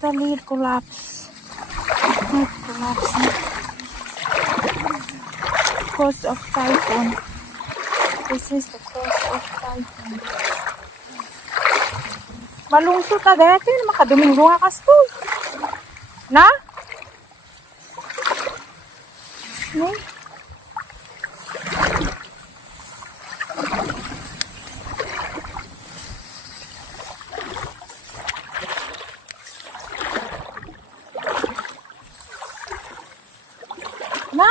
totally collapse. Not collapse. Cause of typhoon. This is the cause of typhoon. Malungsot na dati. Makaduming runga kastoy. Na? Ne? Na?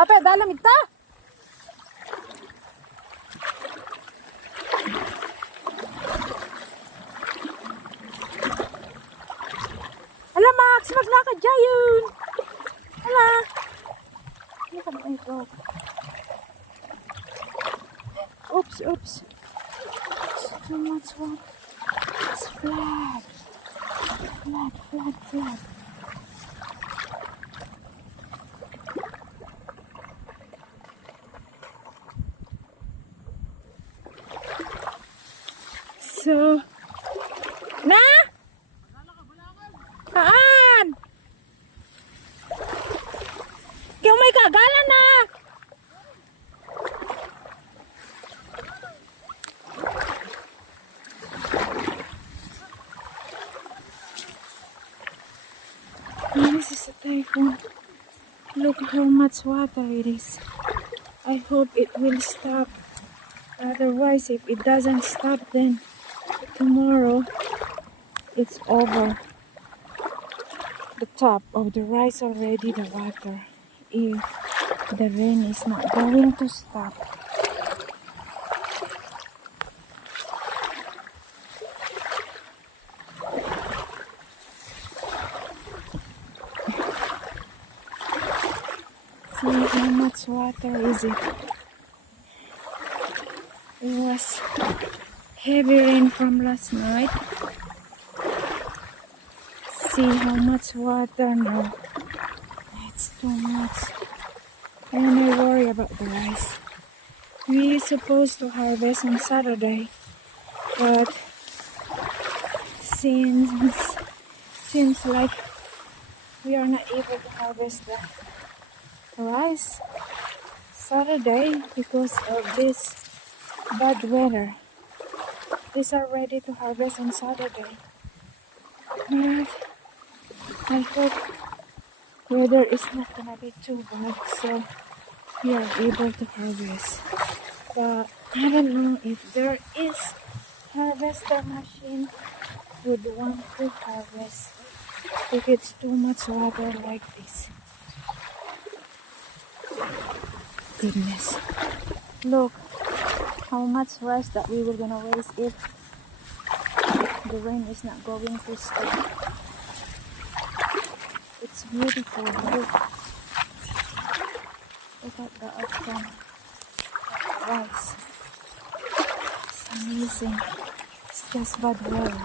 Apa dalam ita? Ala Max, maglakad dyan. Ala. Ano ka ba ito? Oops, oops. It's too much water. It's flat. Flat, flat, flat. So, na? Saan? Kaya may kagala na. This is a typhoon. Look how much water it is. I hope it will stop. Otherwise, if it doesn't stop, then tomorrow it's over. The top of the rice already, the water. If the rain is not going to stop. See how much water is it? It was heavy rain from last night. See how much water now. It's too much. And I worry about the rice. We supposed to harvest on Saturday, but seems like we are not able to harvest the rice Saturday because of this bad weather. These are ready to harvest on Saturday. But I hope weather is not gonna be too bad, so we are able to harvest. But I don't know if there is harvester machine would want to harvest if it's too much water like this. Goodness. Look how much rice that we were gonna waste if the rain is not going to stop. It's beautiful. Look at the outcome of the rice. It's amazing. It's just bad weather.